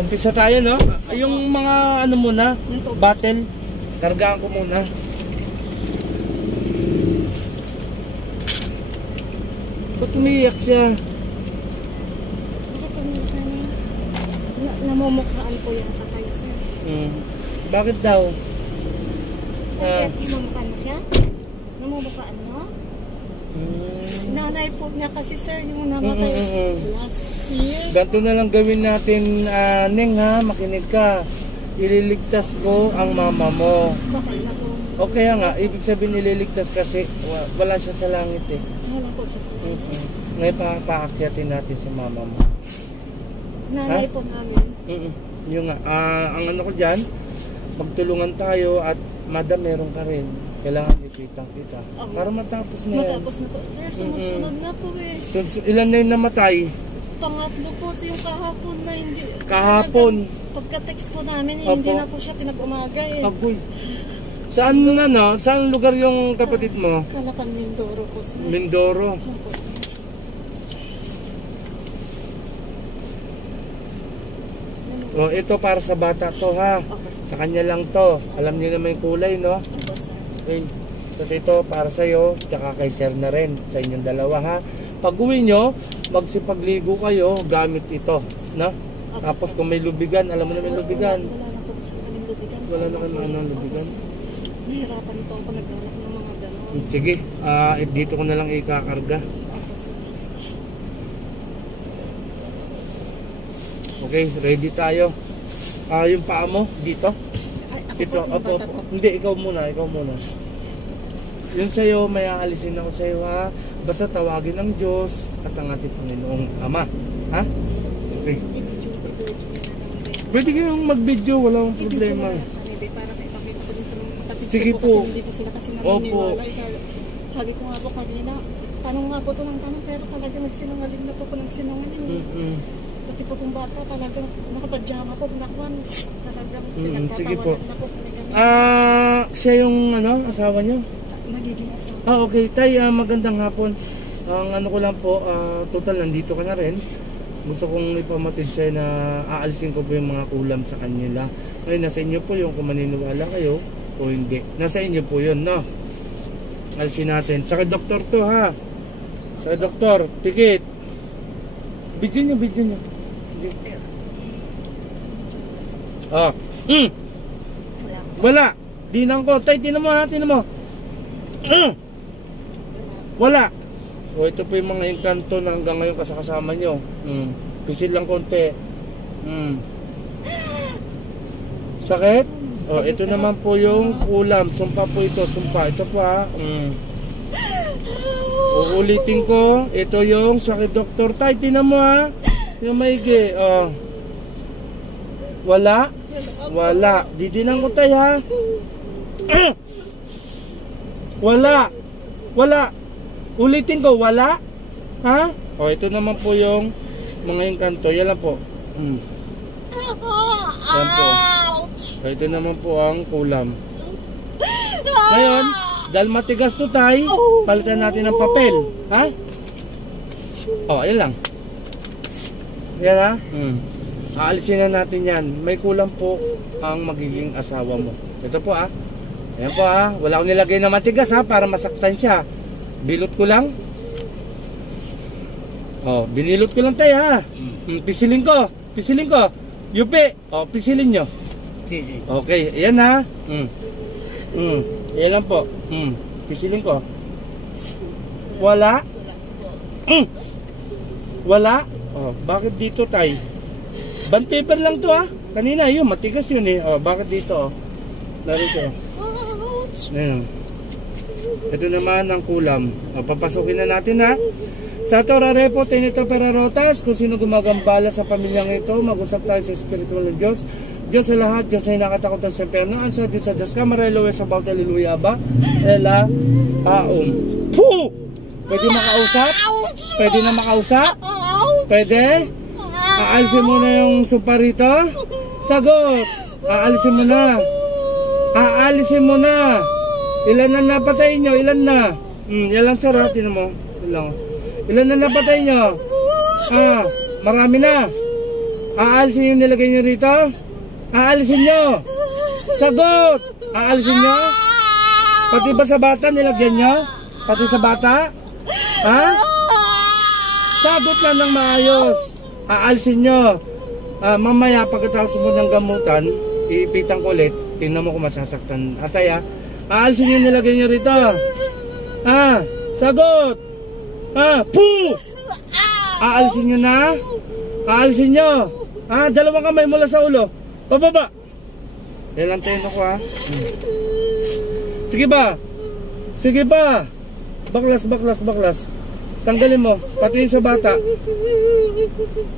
Umpisa tayo, no? Yung mga ano muna, battle, kargaan ko muna. Ba't umiiyak siya? Bakit umiiyak na? Namumukhaan ko yung tatay, sir. Bakit daw? Bakit namumukhaan mo siya? Namumukhaan mo? Nanay po niya kasi, sir, yung namatay last year. Ganito na lang gawin natin, Neng, ha? Makinig ka. Ililigtas ko ang mama mo. Bakal na po. O kaya nga, ibig sabihin nililigtas kasi wala siya sa langit eh. Wala po siya sa langit. Ngayon paakyatin natin sa mama mo. Nanay po namin. Yung nga, ang ano ko dyan, magtulungan tayo at madam meron ka rin. Kailangan ipitang kita. Para matapos na yan. Matapos na po. Sir, sunod-sunod na po eh. Ilan na yung namatay? Pangatlo po yung kahapon na hindi. Kahapon? Pagka-text po namin, hindi na po siya pinag-umaga eh. Agoy. Saan na, no? Saan lugar yung kapatid mo? Kalapan, Mindoro po, sir. Mindoro. Po, sir. O, ito para sa bata to, ha? Sa kanya lang to. Alam niyo naman yung kulay, no? Okay. Kasi ito para sa'yo, tsaka kay sir na rin. Sa inyong dalawa, ha? Pag uwi nyo, magsipagligo kayo gamit ito, no? Tapos kung may lubigan, alam mo na may lubigan. Wala na po kasi kaming lubigan. Wala na kayo mga lubigan. Nahirapan po ako naghanap ng mga gano'n. Sige, dito ko na lang ikakarga. Okay, ready tayo. Yung paa mo, dito. Ito, opo. Hindi, ikaw muna. Yun sa'yo, may aalisin ako sa'yo, ha? Basta tawagin ng Diyos at ang ating Panginoong Ama. Ha? Okay. Pwede kayong mag-video, wala akong problema. Para ipakita ko din sa mga kapatid sige ko po. Kasi hindi po sila kasi naniniwala. Sabi ko nga po kanina, tanong nga po ito ng tanong, pero talaga nagsinungaling na po ko ng sinungaling. Pati po itong bata, talagang nakapadyama po, nakwan. Talagang pinagtatawanan na po. Siya yung asawa niyo? Magiging asawa. Okay. Tay, magandang hapon. Ang ano ko lang po, total nandito ka na rin. Gusto kong ipamatid sa'yo na aalisin ko po yung mga kulam sa kanila. Ngayon, nasa inyo po yung kung maniniwala kayo o hindi. Nasa inyo po yun, no? Alisin natin. Saka doktor to, ha? Saka doktor, tikit. Video nyo. Wala. Dinang ko. Tay, tinan mo, ha? Tinan mo. Wala. O, ito po yung mga engkanto na hanggang ngayon kasama nyo. Pisil lang konti. Sakit? O, ito naman po yung kulam. Sumpa po ito. Ito po, ha. Uulitin ko. Ito yung sakit, doktor. Tay, tinan mo, ha. Yung maigi. O. Wala? Wala. Didinang ko, tay, ha. Wala. Ulitin ko, wala? Ha? O, ito naman po yung mga engkanto. Yan lang po. Yan po. O, ito naman po ang kulam. Ngayon, dahil matigas to, tay, palitan natin ng papel. Ha? O, yan lang. Yan, ha? Aalisin na natin yan. May kulam po ang magiging asawa mo. Ito po, ha? Ayan po, ha? Wala akong nilagay na matigas, ha? Para masaktan siya. Bilot ko lang. Oh, binilot ko lang tayo, ha. Pisilin ko. Yupi. Oh, pisilin nyo. Okay, ayan, ha. Ayan lang po. Pisilin ko. Wala. Wala. Oh, bakit dito, tay? Band paper lang to, ha. Kanina yun, matigas yun eh. Oh, bakit dito, oh? Narito. Ayan. Ito naman ang kulam. O, papasukin na natin, ha. Sa Torah Repo, Tenito Perarotas, kung sino gumagambala sa pamilyang ito, mag-usap tayo sa spiritual ng Diyos. Diyos sa lahat, Diyos na hinakatakutan sa imperno. Ansa Diyos sa Diyos, Kamarelo, sa Baut, Hallelujah ba? Ela, Aum. Puh! Pwede makausap? Pwede na makausap? Pwede? Aalisin mo na yung sumpa rito? Sagot! Aalisin mo na. Aalisin mo na. Ilan na napatay nyo? Ilan na? Yan lang sir ha, tinan mo. Ilan na napatay nyo? Marami na. Aalisin yung nilagay nyo rito? Aalisin nyo. Sagot! Aalisin nyo? Pati ba sa bata nilagyan nyo? Pati sa bata? Ha? Sagot lang ng maayos. Aalisin nyo. Mamaya pagkatapos mo ng gamutan, iipitan ko ulit. Tingnan mo kung masasaktan. Atay ha? Aalisin nyo nilagay nyo rito. Sagot! Poo! Aalisin nyo na? Aalisin nyo? Dalawang kamay mula sa ulo. Pababa! Yan lang tayo ko ha. Sige ba? Sige ba? Baklas, baklas, baklas. Tanggalin mo. Pati sa bata.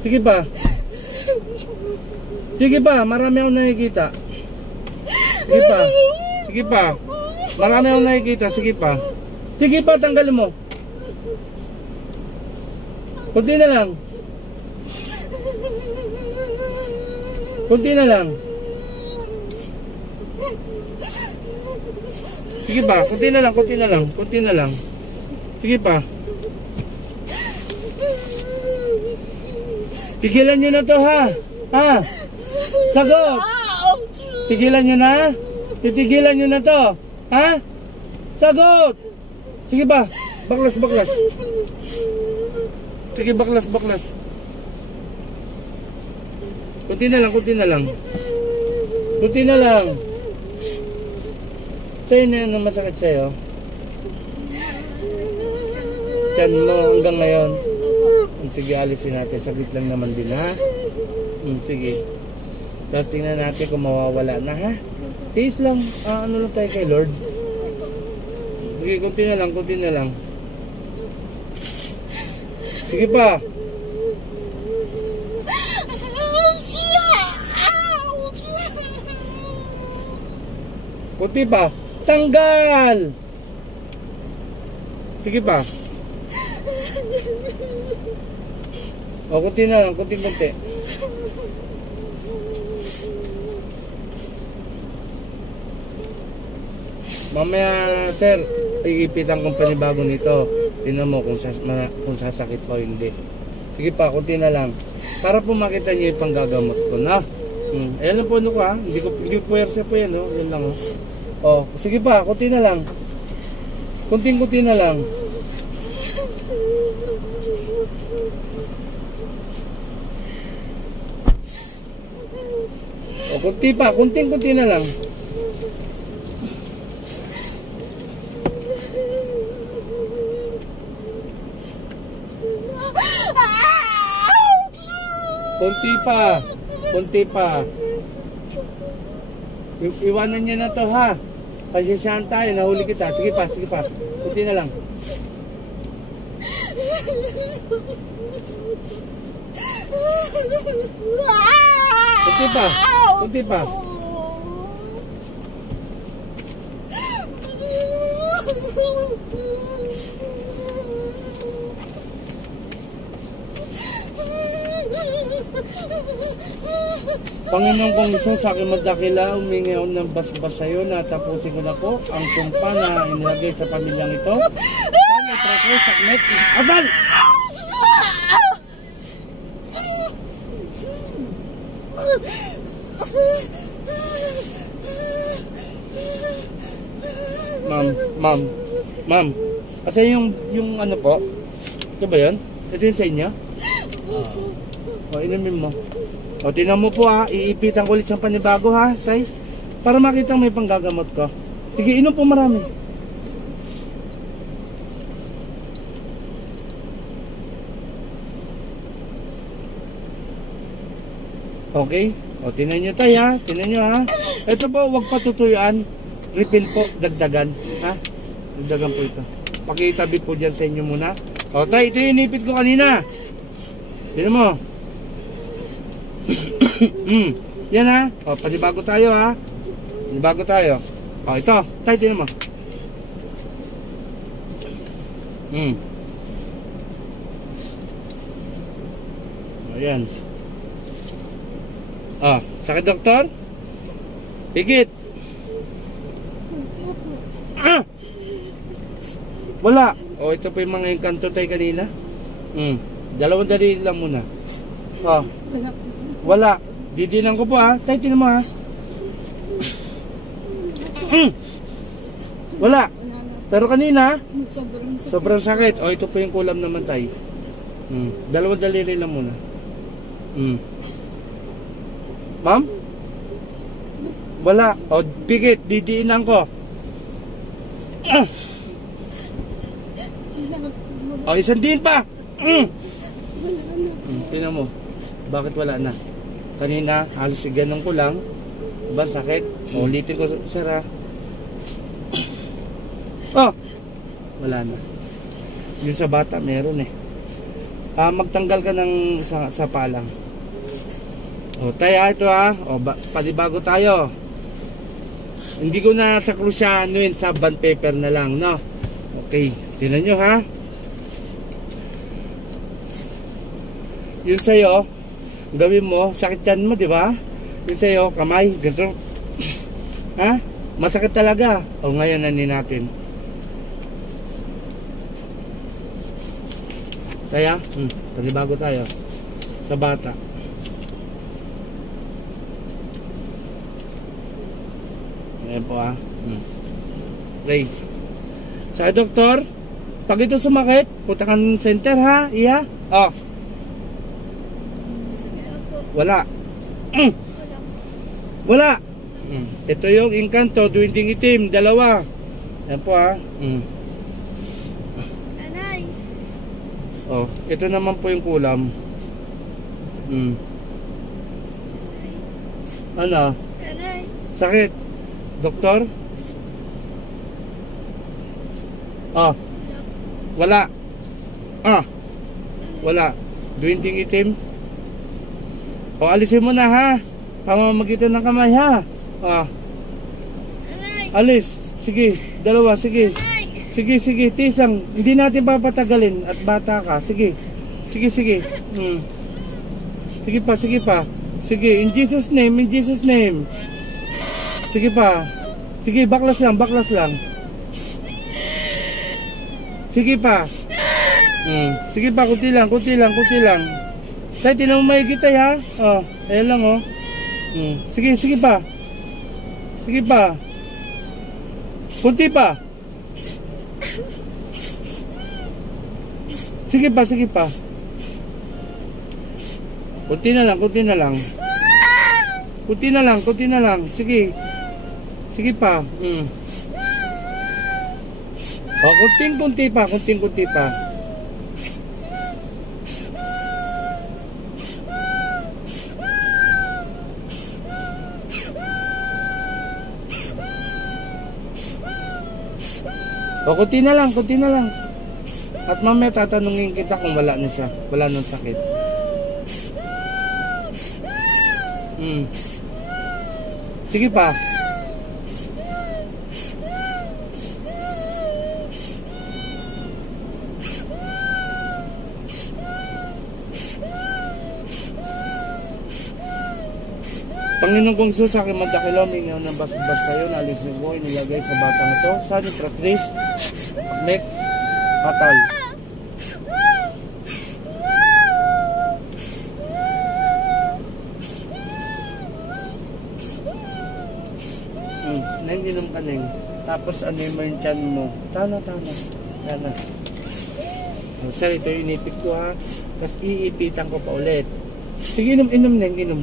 Sige ba? Sige ba? Marami akong nakikita. Sige pa. Sige pa. Marami akong nakikita. Sige pa. Sige pa, tanggalin mo. Kunti na lang. Kunti na lang. Sige pa, kunti na lang, kunti na lang, kunti na lang. Sige pa. Tigilan nyo na to ha. Sagot. Tigilan nyo na. Titigilan nyo na to. Sagot. Sige ba? Baklas, baklas. Sige, baklas, baklas. Kunti na lang, kunti na lang. Kunti na lang. Sa'yo na yan ang masakit sa'yo. Tiyan mo hanggang ngayon. Sige, alisin natin. Saglit lang naman din ha. Sige. Tapos tingnan natin kung mawawala na ha. Tiis lang. Ano lang tayo kay Lord. Sige, kunti na lang, kunti na lang. Sige pa. Kunti pa. Tanggal. Sige pa. O, kunti na lang, kunti-kunti. Mamaya, sir, iipitan kong panibago nito. Tingnan mo kung sasakit o hindi. Sige pa, kunti na lang. Para po makita niyo yung panggagamot ko na. Ayan lang po ano ko ha. Hindi puwersa po yan, no? Yan lang, oh. Sige pa, kunti na lang. Kunting-kunti na lang. O, kunti pa, kunting-kunti na lang. Kunti pa. Kunti pa. Iwanan niyo na to ha. Pasensyahan tayo, nahuli kita. Sige pa, sige pa. Kunti na lang. Kunti pa. Kunti pa. Panginoon kong Isus, sa aking magdakila, humingi ako ng basbas sa iyo na tapusin ko na po ang sumpa na inilagay sa pamilyang ito. Sana ito, sakmet, adal! Ma'am, asa yung ano po? Ito ba yun? Ito yung sa inyo? O, inumin mo. O, tinan mo po ha. Iipitan ko ulit sa panibago ha, tay. Para makita may panggagamot ko. Sige, inom po marami. Okay? O, tinan nyo tay ha. Tinan nyo ha. Ito po, huwag patutuyuan. Refill po, dagdagan. Ha? Dagdagan po ito. Pakitabi po dyan sa inyo muna. O, tay, ito yung inipit ko kanina. Tinan mo. Yan ha. O, panibago tayo ha. Panibago tayo. O, ito. Tay, tinan mo. O, yan. Oh, sakit doktor? Pigit. Ah! Wala. Oh, ito pa yung mga engkanto tayo kanina. Dalawang dali lang muna. Oh. Wala. Didinan ko po ha. Tayo, tinan mo ha. Wala. Pero kanina, sobrang sakit. Oh, ito po yung kulam naman tayo. Dalawang daliri lang muna. Ma'am? Wala. O, pigit. Didiinan ko. O, isang din pa. Tingnan mo. Bakit wala na? Kanina, halos ganun ko lang. Diba, sakit? O, ulitin ko, sara. Oh! Wala na. Yung sa bata, meron eh. Magtanggal ka ng sa palang. O, tayo ito ha. O, panibago tayo. Hindi ko na sa krusya anuin, sa bond paper na lang, no? Okay, tingnan nyo ha. Yun sa'yo, gawin mo, sakit yan mo, di ba? Yun sa'yo, kamay, ganito. Ha? Masakit talaga. O, ngayon nanin natin. Kaya, panibago tayo. Sa bata. Ayan po ha. Okay. Sa doktor, pag ito sumakit, punta ka ng center ha, iya. Oh. Wala. Wala. Ito yung engkanto, duwinding itim, dalawa. Ayan po ha. Anay. Oh, ito naman po yung kulam. Ano? Anay. Sakit. Doktor? Oh. Wala. Wala. Duwinding itim. O, alisin mo na ha. Pamamagitan ng kamay ha. Anay. Alis. Sige. Dalawa. Sige. Anay. Sige, sige. Tisang. Hindi natin papatagalin. At bata ka. Sige. Sige, sige. Sige pa, sige pa. Sige. In Jesus name. In Jesus name. Sige pa. Sige, baklas lang, baklas lang. Sige pa. Sige pa, kunti lang, kunti lang, kunti lang. Tayo, tinan mo mahigit tayo ha. Oh, ayan lang oh. Sige, sige pa. Sige pa. Kunti pa. Sige pa, sige pa. Kunti na lang, kunti na lang. Kunti na lang, kunti na lang. Sige. Sige pa. O, kunting-kunti pa, kunting-kunti pa. O, kunti na lang, kunti na lang. At mamaya tatanungin kita kung wala na siya. Wala nang sakit. Sige pa. Panginoon kong Jesus, sa aking mantakilo, mingaw ng basbas kayo, nalisin mo, inilagay sa batang ito, sa nipratris, mek, patal. Nanginom ka neng. Tapos ano mo yung tiyan mo. Tana, tana. Tana. Sir, ito yung inipit ko ha. Tapos iipitan ko pa ulit. Sige, inom, inom neng, inom.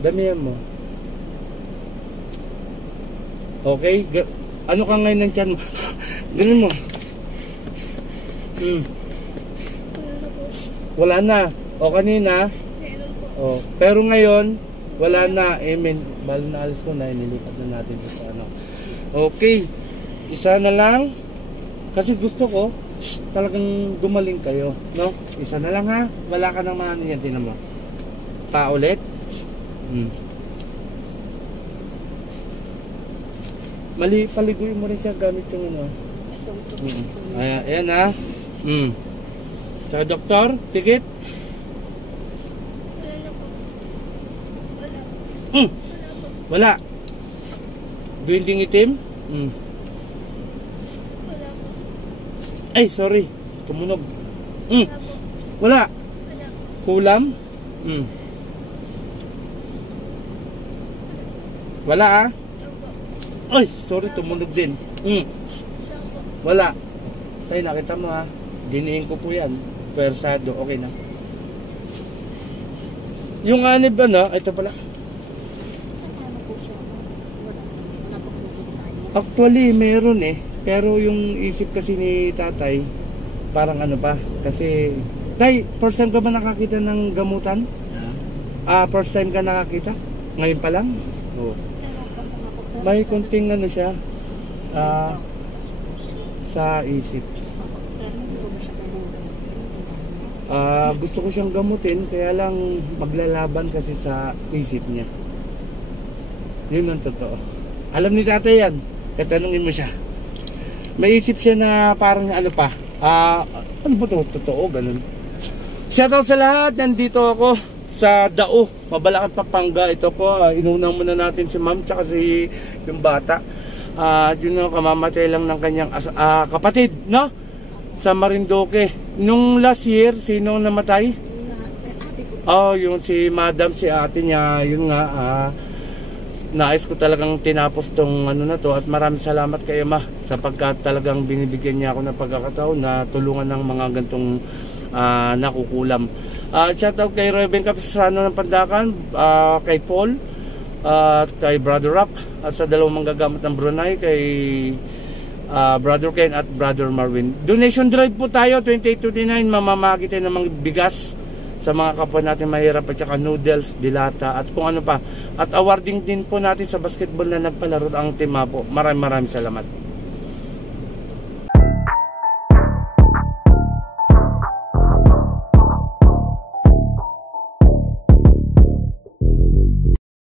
Damihan mo. Okay? Ano ka ngayon ng tiyan mo? Ganun mo. Wala na. O kanina? Meron po. O, pero ngayon, wala na. Amen. Balo na alis ko na. Inilipat na natin sa ano. Okay. Isa na lang. Kasi gusto ko, talagang gumaling kayo. No? Isa na lang ha. Wala ka nang maano yan. Tinan mo. Pa ulit. Mali, paliguin mo rin siya gamit yung ano. Ayan ha. Sa doktor, tikit. Wala na po. Wala. Mm. Wala po. Wala. Duwinding itim. Wala po. Ay, sorry. Tumunog. Wala po. Wala. Wala. Kulam. Wala ah. Wala po. Ay, sorry, tumunog din. Wala po. Wala. Tay, nakita mo ha. Dinihin ko po yan. Persado, okay na. Yung anib ano, ito pala. So, paano po siya? Wala po kinikita sa kanya. Actually, meron eh. Pero yung isip kasi ni tatay, parang ano pa. Kasi, tay, first time ka ba nakakita ng gamutan? First time ka nakakita? Ngayon pa lang? Oo. May kunting ano siya. Sa isip. Gusto ko siyang gamutin, kaya lang maglalaban kasi sa isip niya. Yun ang totoo. Alam ni tatay yan. Katanungin mo siya. May isip siya na parang ano pa. Ano ba ito? Totoo, ganun. Shoutout sa lahat. Nandito ako sa Dao, Mabalacat, Pampanga. Ito po, inunang muna natin si ma'am tsaka si yung bata. Yun know, kamamatay lang ng kanyang kapatid, no? Sa Marinduque. Nung last year, sino namatay? Ate ko. Oh, yung si madam, si ate niya, yun nga, nais ko talagang tinapos tong ano na to, at maraming salamat kay ma sapagkat talagang binibigyan niya ako ng pagkakataon na tulungan ng mga gantong nakukulam. Shoutout kay Ruben Capistrano ng Pandakan, kay Paul, at kay Brother Rap, at sa dalawang manggagamot ng Brunei, kay Brother Ken at Brother Marvin. Donation drive po tayo, 2829, mamamagi tayo ng mga bigas sa mga kapwa natin mahirap, at saka noodles, dilata, at kung ano pa. At awarding din po natin sa basketball na nagpalaro ang team po. Maraming salamat.